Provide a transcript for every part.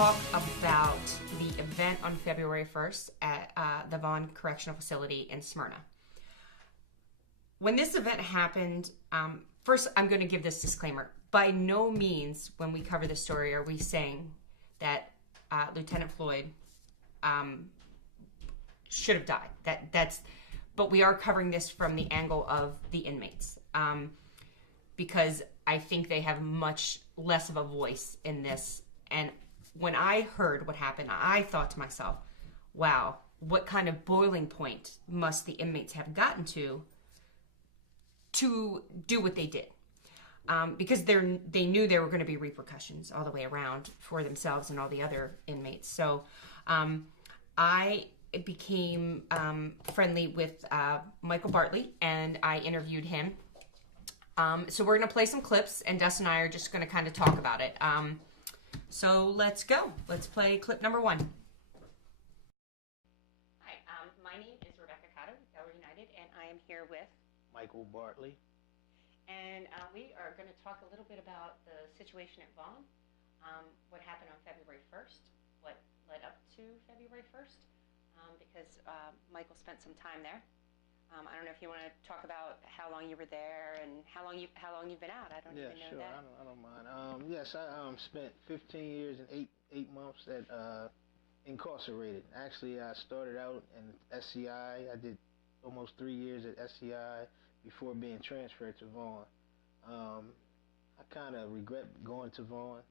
talk about the event on February 1st at the Vaughn Correctional Facility in Smyrna. When this event happened, first I'm going to give this disclaimer. By no means, when we cover this story, are we saying that Lieutenant Floyd should have died. But we are covering this from the angle of the inmates, because I think they have much less of a voice in this. And when I heard what happened, I thought to myself, wow, what kind of boiling point must the inmates have gotten to do what they did? Because they knew there were going to be repercussions all the way around for themselves and all the other inmates. So I became friendly with Michael Bartley, and I interviewed him. So we're going to play some clips, and Dustin and I are just going to kind of talk about it. So let's go. Let's play clip number 1. Hi, my name is Rebecca Cotto with Delaware United, and I am here with Michael Bartley. And we are going to talk a little bit about the situation at Vaughn, what happened on February 1st, what led up to February 1st, because Michael spent some time there. I don't know if you want to talk about how long you were there and how long you've been out. I don't even know sure. that. I don't mind. Yes, I spent 15 years and eight months at incarcerated. Actually, I started out in SCI. I did almost 3 years at SCI before being transferred to Vaughn. I kind of regret going to Vaughn,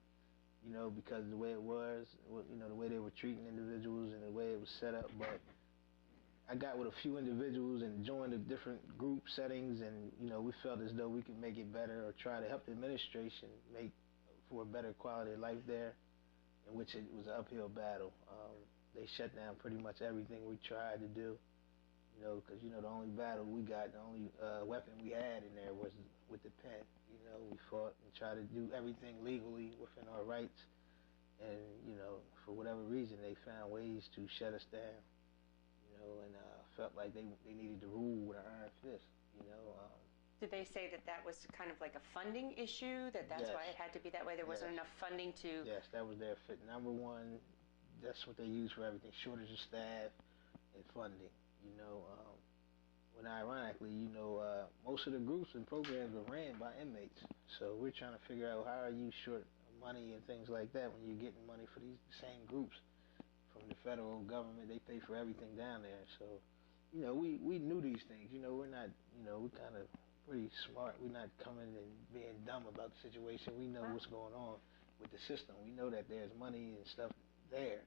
because of the way it was, the way they were treating individuals and the way it was set up. But I got with a few individuals and joined the different group settings, and we felt as though we could make it better or try to help the administration make for a better quality of life there, in which it was an uphill battle. They shut down pretty much everything we tried to do. Because, the only battle we got, the only weapon we had in there was with the pen. We fought and tried to do everything legally within our rights. And, for whatever reason, they found ways to shut us down, and felt like they needed to rule with an iron fist, Did they say that was kind of like a funding issue, that's yes. why it had to be that way? There wasn't enough funding to... Yes, that was their fit. Number one, that's what they used for everything, shortage of staff and funding. When ironically, most of the groups and programs are ran by inmates. So we're trying to figure out how are you short money and things like that when you're getting money for these same groups from the federal government. They pay for everything down there. So, we knew these things. We're not, we're kind of pretty smart. We're not coming and being dumb about the situation. We know what's going on with the system. We know that there's money and stuff there.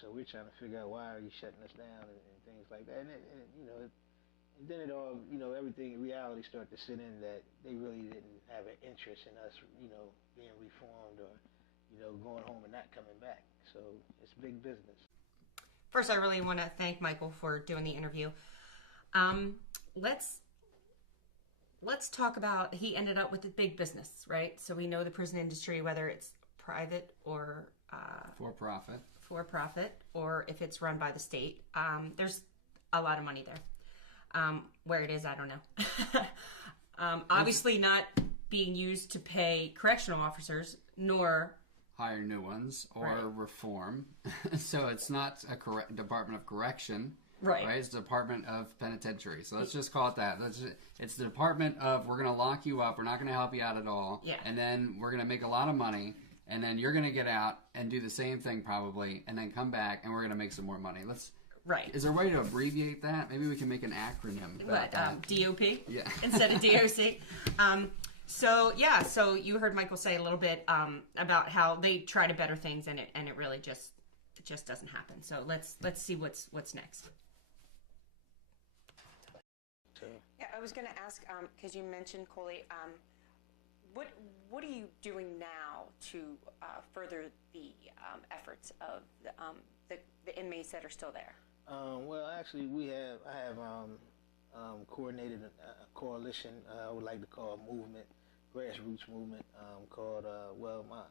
So we're trying to figure out why are you shutting us down and things like that. And then it all, everything in reality started to sit in that they really didn't have an interest in us, being reformed or, going home and not coming back. So it's big business. First, I really want to thank Michael for doing the interview. Let's talk about, he ended up with the big business, right? So we know the prison industry, whether it's private or for profit, or if it's run by the state, there's a lot of money there. Where it is, I don't know. Obviously not being used to pay correctional officers, nor hire new ones or reform. So it's not a Department of Correction, right? It's the Department of Penitentiary. So let's just call it that. It's the Department of, we're going to lock you up, we're not going to help you out at all, and then we're going to make a lot of money, and then you're going to get out and do the same thing probably, and then come back, and we're going to make some more money. Right. Is there a way to abbreviate that? Maybe we can make an acronym. DOP? Yeah. Instead of DOC. So you heard Michael say a little bit about how they try to better things, and it really just doesn't happen. So let's see what's next. Yeah, I was going to ask, because you mentioned, Coley, what are you doing now to further the efforts of the inmates that are still there? Well, actually, I have coordinated a coalition. I would like to call a movement, grassroots movement, called my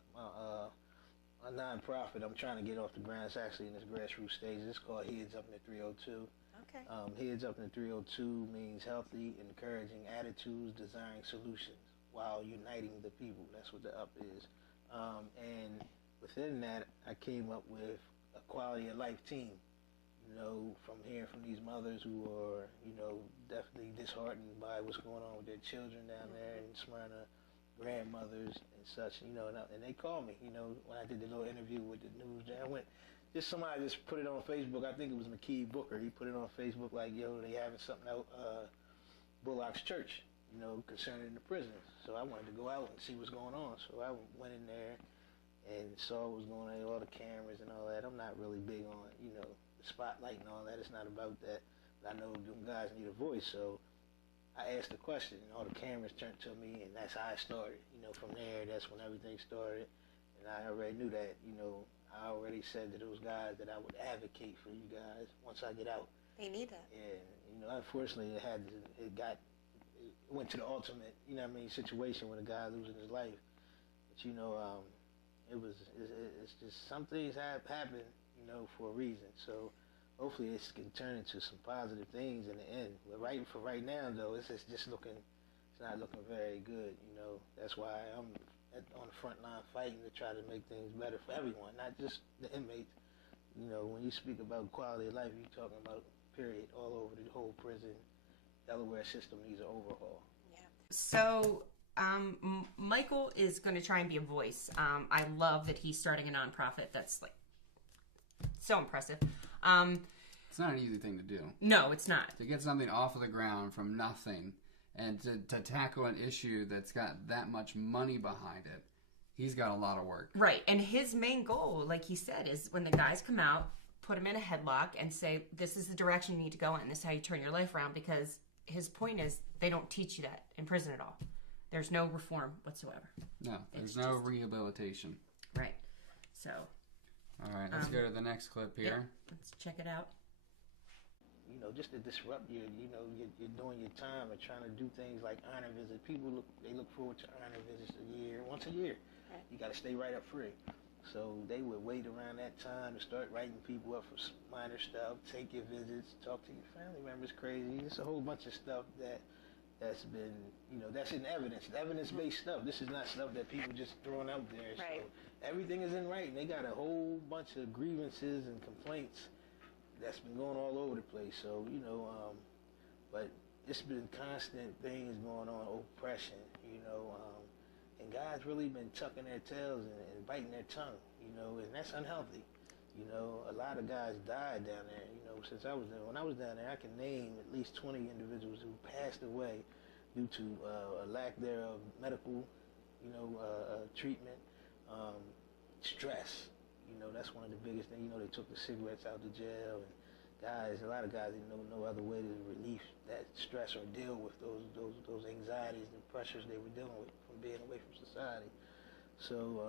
nonprofit. I'm trying to get off the ground. It's actually in this grassroots stage. It's called Heads Up in the 302. Okay. Heads Up in the 302 means healthy, encouraging attitudes, desiring solutions while uniting the people. That's what the up is. And with within that, I came up with a quality of life team. From hearing from these mothers who are, definitely disheartened by what's going on with their children down there in Smyrna, grandmothers and such, and they called me, when I did the little interview with the news. Somebody just put it on Facebook. I think it was McKee Booker. He put it on Facebook like, yo, they having something out, Bullock's Church, concerning the prisoners. So I wanted to go out and see what's going on. So I went in there and saw what was going on, all the cameras and all that. I'm not really big on, the spotlight and all that. It's not about that. But I know them guys need a voice. So I asked the question, and all the cameras turned to me, and that's how it started. From there, that's when everything started. And I already knew that, I already said to those guys that I would advocate for you guys once I get out. They need that. Yeah, unfortunately, it went to the ultimate, situation with a guy losing his life. But it's just some things have happened, for a reason. So hopefully this can turn into some positive things in the end. But right now, though, it's not looking very good. That's why I'm on the front line fighting to try to make things better for everyone, not just the inmates. When you speak about quality of life, you're talking about period all over the whole prison. Delaware system needs an overhaul. Yeah. So Michael is going to try and be a voice. I love that he's starting a nonprofit. That's like so impressive. It's not an easy thing to do. No, it's not. To get something off of the ground from nothing and to tackle an issue that's got that much money behind it, he's got a lot of work. Right. And his main goal, like he said, is when the guys come out, put them in a headlock and say, this is the direction you need to go in. This is how you turn your life around, because his point is they don't teach you that in prison at all. There's no reform whatsoever. No, there's no rehabilitation. Right. So. All right, let's go to the next clip here. Yeah, let's check it out. Just to disrupt you're doing your time and trying to do things like honor visits. People look forward to honor visits once a year. Right. You got to stay right up free. So they would wait around that time to start writing people up for minor stuff, take your visits, talk to your family members crazy. It's a whole bunch of stuff that's been, that's in evidence, evidence-based stuff. This is not stuff that people just throwing out there. Right. So everything is in writing. They got a whole bunch of grievances and complaints that's been going all over the place. So, but it's been constant things going on, oppression, and guys really been tucking their tails and biting their tongue, and that's unhealthy. A lot of guys died down there, since I was there. When I was down there, I can name at least 20 individuals who passed away due to a lack thereof medical, treatment, stress. That's one of the biggest things. They took the cigarettes out of jail, and a lot of guys didn't know no other way to relieve that stress or deal with those anxieties and pressures they were dealing with from being away from society. So,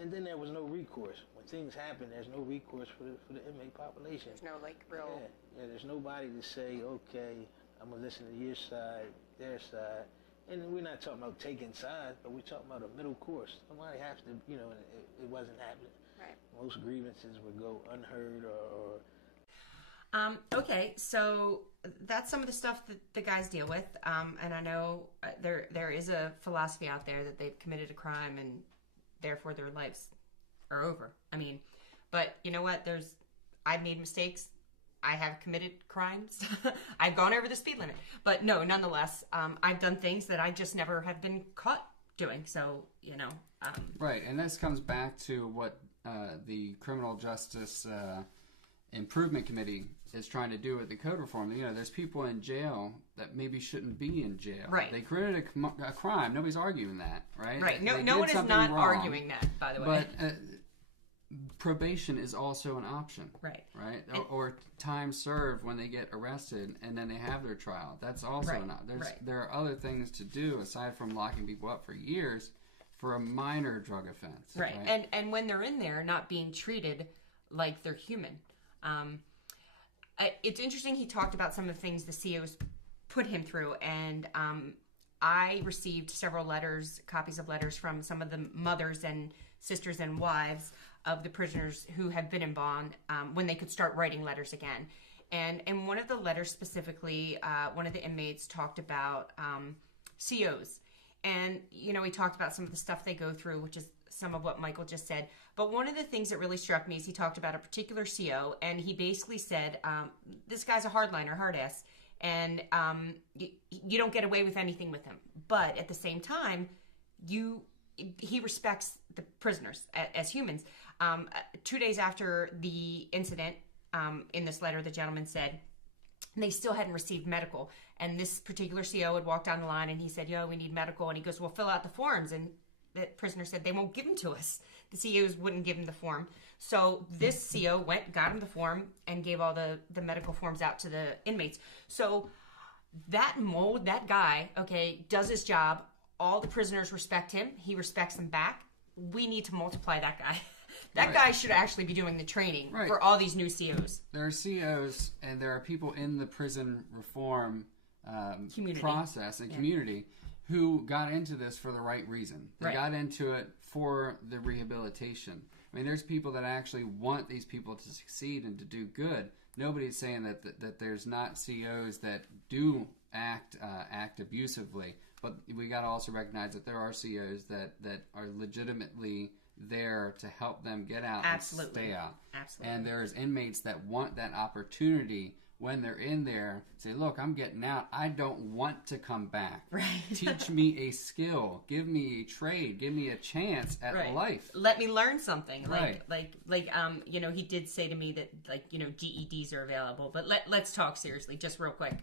and then there was no recourse. When things happen, there's no recourse for the inmate population. There's no real. Yeah. There's nobody to say, okay, I'm gonna listen to your side, their side. And we're not talking about taking sides, but we're talking about a middle course. Somebody has to, it wasn't happening. Right. Most grievances would go unheard or okay, so that's some of the stuff that the guys deal with, and I know there is a philosophy out there that they've committed a crime and therefore their lives are over. I mean, but you know what? I've made mistakes. I have committed crimes. I've gone over the speed limit, but no, nonetheless, I've done things that I just never have been caught doing. So right, and this comes back to what the Criminal Justice Improvement Committee is trying to do with the code reform. There's people in jail that maybe shouldn't be in jail. Right. They committed a crime. Nobody's arguing that, right? Right. No one is not arguing that, by the way. But probation is also an option. Right. Right? Or time served when they get arrested and then they have their trial. That's also an option. There are other things to do aside from locking people up for years for a minor drug offense. Right. And when they're in there, not being treated like they're human. It's interesting he talked about some of the things the COs put him through, and I received several copies of letters from some of the mothers and sisters and wives of the prisoners who have been in bond when they could start writing letters again. And in one of the letters specifically, one of the inmates talked about COs. And, he talked about some of the stuff they go through, which is some of what Michael just said. But one of the things that really struck me is he talked about a particular CO, and he basically said, this guy's a hardliner, hard ass, and you don't get away with anything with him. But at the same time, he respects the prisoners as humans. 2 days after the incident, in this letter, the gentleman said they still hadn't received medical. And this particular CO had walked down the line and he said, yo, we need medical. And he goes, well, fill out the forms. And the prisoner said, they won't give them to us. The COs wouldn't give him the form. So this CO went, got him the form, and gave all the medical forms out to the inmates. So that guy, okay, does his job. All the prisoners respect him. He respects them back. We need to multiply that guy. That guy should actually be doing the training for all these new COs. There are COs and there are people in the prison reform process and community who got into this for the right reason. They got into it for the rehabilitation. I mean, there's people that actually want these people to succeed and to do good. Nobody's saying that there's not COs that do act abusively, but we got to also recognize that there are COs that are legitimately there to help them get out and stay out. Absolutely. And there's inmates that want that opportunity when they're in there. Say, look, I'm getting out. I don't want to come back. Right. Teach me a skill. Give me a trade. Give me a chance at life. Let me learn something. Right. He did say to me that GEDs are available. But let's talk seriously, just real quick.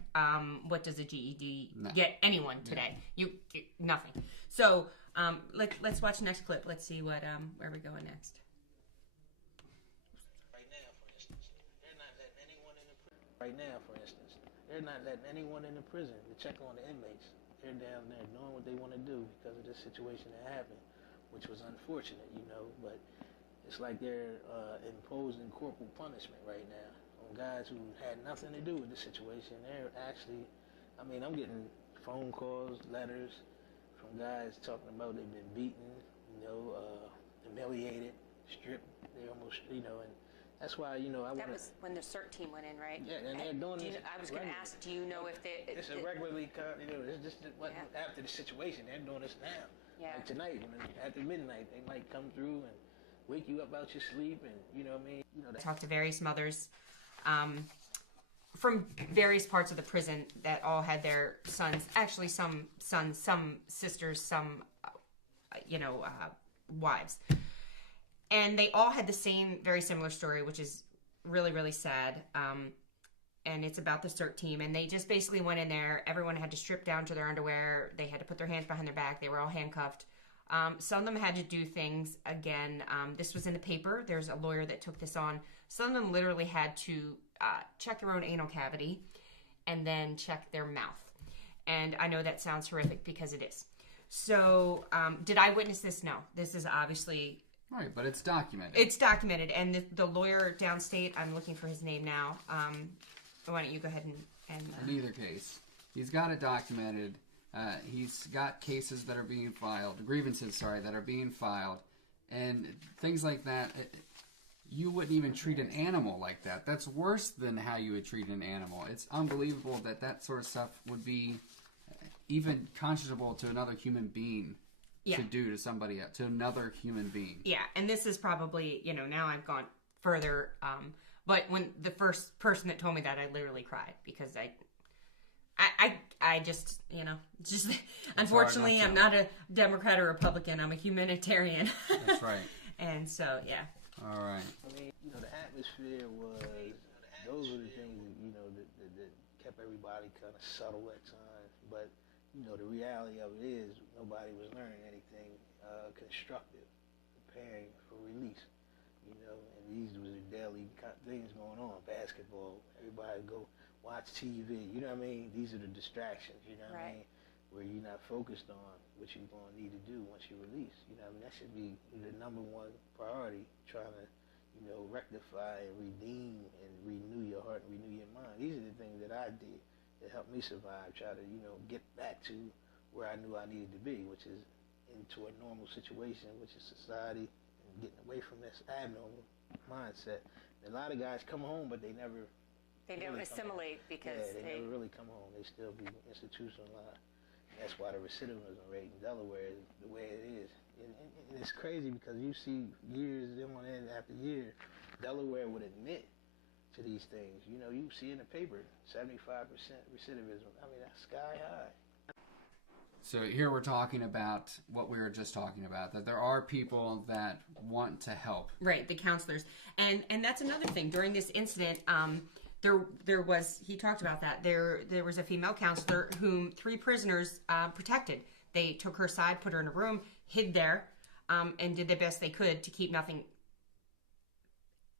What does a GED get anyone today? You nothing. So let's watch the next clip. Let's see where we're going next. Right now, for instance, they're not letting anyone in the prison to check on the inmates. They're down there doing what they want to do because of this situation that happened, which was unfortunate, but it's like they're imposing corporal punishment right now on guys who had nothing to do with the situation. They're actually, I'm getting phone calls, letters from guys talking about they've been beaten, humiliated, stripped. They almost, and that's why, That was when the CERT team went in, right? Yeah, and they're doing this. I was going to ask, do you know if they... It's a regularly, it's just after the situation. They're doing this now. Yeah. Like tonight, after midnight, they might come through and wake you up out your sleep, and I talked to various mothers from various parts of the prison that all had their sons, actually some sons, some sisters, some, wives. And they all had the same, very similar story, which is really, really sad. And it's about the CERT team. And they just basically went in there. Everyone had to strip down to their underwear. They had to put their hands behind their back. They were all handcuffed. Some of them had to do things. Again, this was in the paper. There's a lawyer that took this on. Some of them literally had to check their own anal cavity and then check their mouth. And I know that sounds horrific because it is. So did I witness this? No. This is obviously... Right, but it's documented. It's documented, and the lawyer downstate, I'm looking for his name now. Why don't you go ahead and In either case, he's got it documented. He's got cases that are being filed, grievances, that are being filed, and things like that. You wouldn't even treat an animal like that. That's worse than how you would treat an animal. It's unbelievable that sort of stuff would be even conscionable to another human being. To do to somebody else, to another human being. Yeah, and this is probably, now I've gone further, but when the first person that told me that, I literally cried because I just, unfortunately, I'm not a Democrat or Republican. I'm a humanitarian. That's right. And so, yeah. All right. The atmosphere was, those were the things, that kept everybody kind of subtle at times, but the reality of it is nobody was learning anything constructive, preparing for release, and these was the daily things going on. Basketball, everybody go watch TV, These are the distractions, where you're not focused on what you're going to need to do once you release, That should be the number one priority, trying to, rectify and redeem and renew your heart and renew your mind. These are the things that I did. It helped me survive, try to, get back to where I knew I needed to be, which is into a normal situation, which is society, and getting away from this abnormal mindset. And a lot of guys come home, but they never... They don't assimilate because they never really come home. They still be institutionalized. That's why the recidivism rate in Delaware is the way it is. And it's crazy because you see years on end after year, Delaware would admit to these things. You know, you see in the paper, 75% recidivism. I mean, that's sky high. So here we're talking about what we were just talking about, that there are people that want to help. Right, the counselors. And that's another thing. During this incident, there was, he talked about that, there was a female counselor whom 3 prisoners protected. They took her aside, put her in a room, hid there, and did the best they could to keep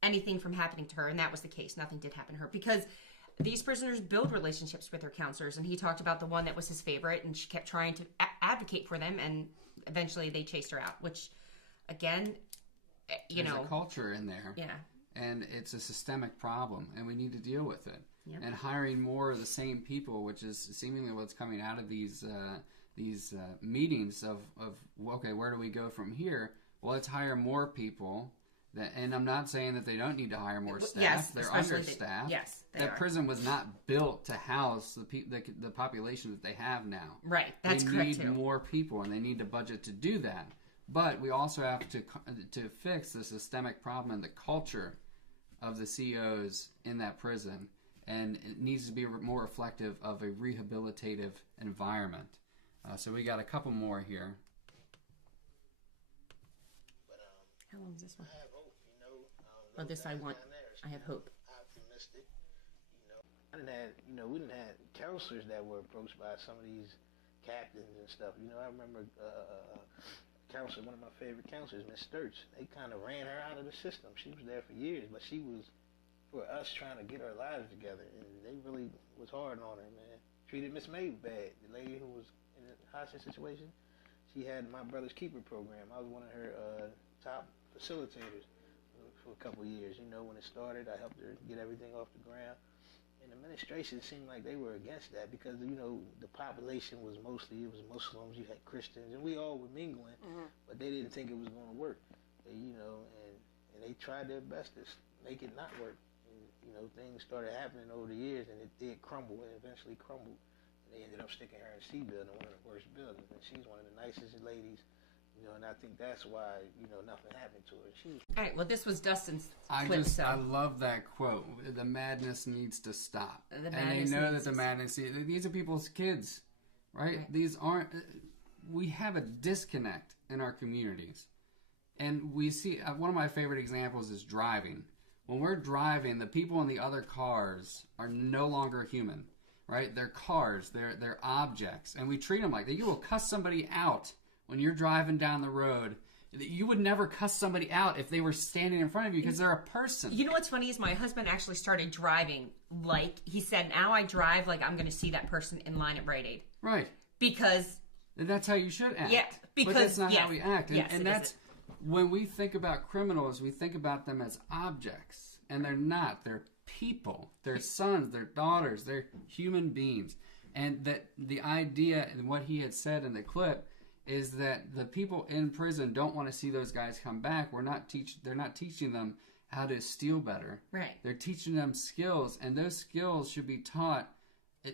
anything from happening to her. And that was the case. Nothing did happen to her because these prisoners build relationships with their counselors, and he talked about the one that was his favorite, and she kept trying to advocate for them, and eventually they chased her out, which, again, There's a culture in there. Yeah. And it's a systemic problem, and we need to deal with it. Yep. And hiring more of the same people, which is seemingly what's coming out of these meetings of, okay, where do we go from here? Well, let's hire more people. And I'm not saying that they don't need to hire more staff. Yes, they're understaffed. Yes, that prison was not built to house the population that they have now. Right, that's correct too. They need more people, and they need to budget to do that. But we also have to fix the systemic problem and the culture of the COs in that prison, and it needs to be more reflective of a rehabilitative environment. So we got a couple more here. How long is this one? Oh, this I want. I have hope. Optimistic, we didn't have counselors that were approached by some of these captains and stuff. I remember counselor, one of my favorite counselors, Miss Sturts. They kind of ran her out of the system. She was there for years, but she was for us trying to get our lives together, and they really was hard on her, man. Treated Miss May bad. The lady who was in the hostage situation, she had my brother's keeper program. I was one of her top facilitators for a couple of years. When it started, I helped her get everything off the ground. And the administration seemed like they were against that because, the population was mostly, it was Muslims, you had Christians, and we all were mingling, but they didn't think it was going to work. And they tried their best to make it not work. And, things started happening over the years, and it did crumble, and eventually crumbled. And they ended up sticking her in C building, one of the worst buildings. And she's one of the nicest ladies. And I think that's why, nothing happened to her. All right, well, this was Dustin's I love that quote. The madness needs to stop. And they know that the madness, these are people's kids, right? These aren't, we have a disconnect in our communities. And we see, one of my favorite examples is driving. When we're driving, the people in the other cars are no longer human, right? They're cars, they're objects, and we treat them like that. You will cuss somebody out when you're driving down the road. You would never cuss somebody out if they were standing in front of you because they're a person. You know what's funny is my husband actually started driving like, he said, now I drive like I'm going to see that person in line at Rite Aid. Right. Because... that's how you should act. Yeah. Because... But that's not how we act. And that's... Isn't. When we think about criminals, we think about them as objects. And they're not. They're people. They're sons. They're daughters. They're human beings. And that the idea and what he had said in the clip is that the people in prison don't want to see those guys come back. They're not teaching them how to steal better. Right. They're teaching them skills, and those skills should be taught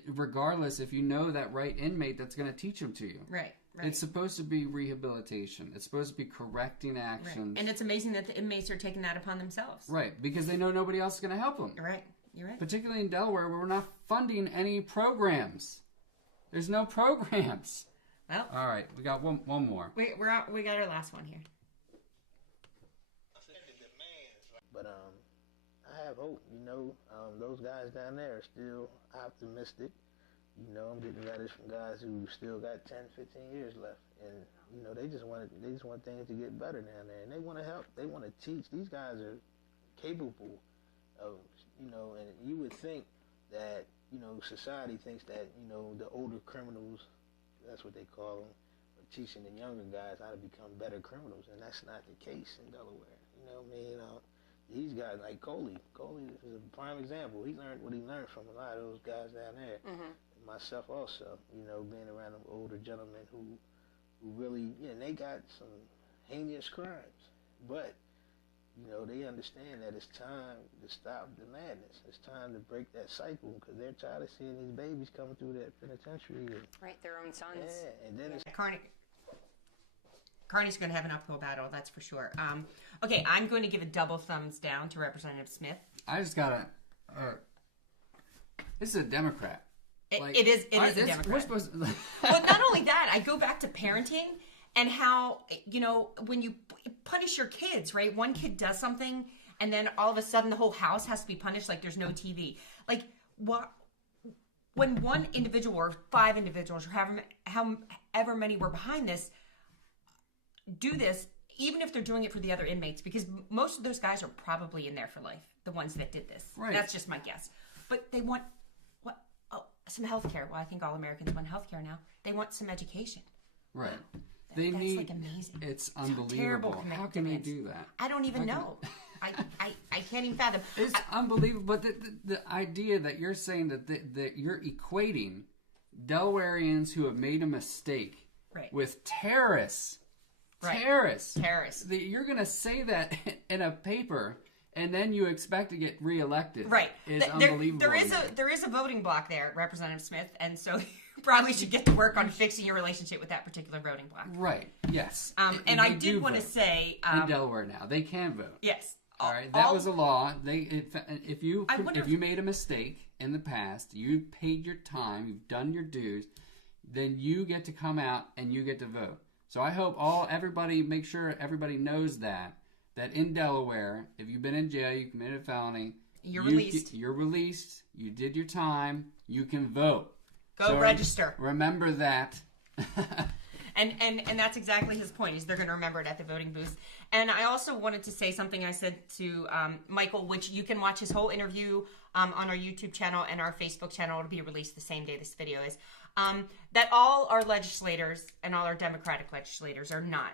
regardless if you know that right inmate that's going to teach them to you. Right. Right. It's supposed to be rehabilitation. It's supposed to be correcting actions. Right. And it's amazing that the inmates are taking that upon themselves. Right, because they know nobody else is going to help them. Right. You're right. Particularly in Delaware, where we're not funding any programs. There's no programs. Well, all right, we got one more. We got our last one here. But I have hope. Those guys down there are still optimistic. I'm getting letters from guys who still got 10, 15 years left, and they just want things to get better down there, and they want to help. They want to teach. These guys are capable of, and you would think that society thinks that the older criminals, that's what they call them, are teaching the younger guys how to become better criminals, and that's not the case in Delaware. These guys like Coley is a prime example. He learned what he learned from a lot of those guys down there. Mm-hmm. Myself also, being around them older gentlemen who really, they got some heinous crimes, but So they understand that it's time to stop the madness. It's time to break that cycle because they're tired of seeing these babies coming through that penitentiary. Right, their own sons. Yeah, and then it's... Carney's going to have an uphill battle, that's for sure. Okay, I'm going to give a double thumbs down to Representative Smith. I just got to... this is a Democrat. It is a Democrat. We're supposed to... But not only that, I go back to parenting and how, when you punish your kids, right? One kid does something and then all of a sudden the whole house has to be punished like there's no TV. Like, when one individual or 5 individuals or however many were behind this, do this, even if they're doing it for the other inmates, because most of those guys are probably in there for life, the ones that did this. Right. That's just my guess. But they want some health care. Well, I think all Americans want health care now. They want some education. Right. That's like amazing. It's unbelievable. How can they do that? I don't even know. I can't even fathom. It's unbelievable. But the idea that you're saying that you're equating Delawareans who have made a mistake with terrorists. Right. Terrorists. You're going to say that in a paper and then you expect to get reelected. Right. Is unbelievable. There is a voting block there, Representative Smith, and so you probably should get to work on fixing your relationship with that particular voting block. Right. Yes. And I did want to say... in Delaware now, they can vote. Yes. All right. That was a law. If you made a mistake in the past, you paid your time, you've done your dues, then you get to come out and you get to vote. So I hope make sure everybody knows that in Delaware, if you've been in jail, you committed a felony, you're released. You're released. You did your time. You can vote. Go register. Remember that. And that's exactly his point, is they're going to remember it at the voting booth. And I also wanted to say something I said to Michael, which you can watch his whole interview on our YouTube channel and our Facebook channel. It'll be released the same day this video is. That all our legislators and all our Democratic legislators are not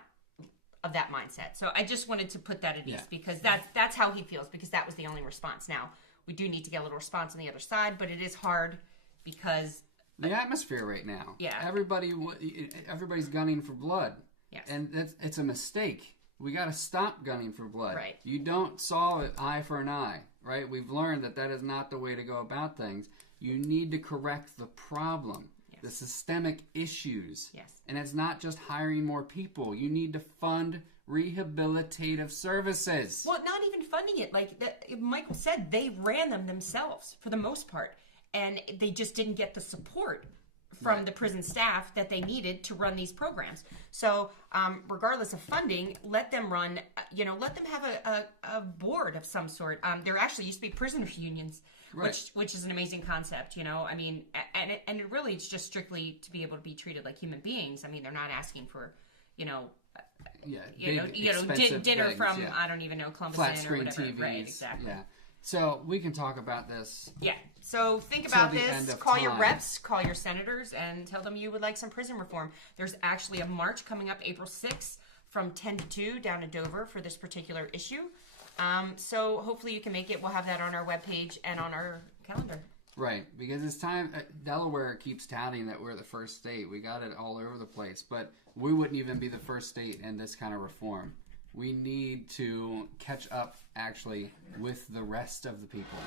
of that mindset. So I just wanted to put that at ease because that's how he feels, because that was the only response. Now, we do need to get a little response on the other side, but it is hard because... The atmosphere right now. Yeah. Everybody's gunning for blood. Yes. And it's a mistake. We got to stop gunning for blood. Right. You don't solve it eye for an eye, right? We've learned that is not the way to go about things. You need to correct the problem. The systemic issues. Yes. And it's not just hiring more people. You need to fund rehabilitative services. Well, not even funding it. Like Michael said, they ran them themselves for the most part. And they just didn't get the support from the prison staff that they needed to run these programs. So regardless of funding, let them run, let them have a board of some sort. There actually used to be prisoner unions. Right. Which is an amazing concept, I mean, and it really, it's just strictly to be able to be treated like human beings. I mean, they're not asking for, dinner things, from I don't even know Columbus flat Inn screen or whatever. TVs. Right, exactly. Yeah. So we can talk about this. Yeah. So think about this. Call your reps, call your senators, and tell them you would like some prison reform. There's actually a march coming up April 6th from 10 to 2 down in Dover for this particular issue. So hopefully you can make it. We'll have that on our webpage and on our calendar. Right, because it's time. Delaware keeps touting that we're the first state. We got it all over the place, but we wouldn't even be the first state in this kind of reform. We need to catch up, actually, with the rest of the people.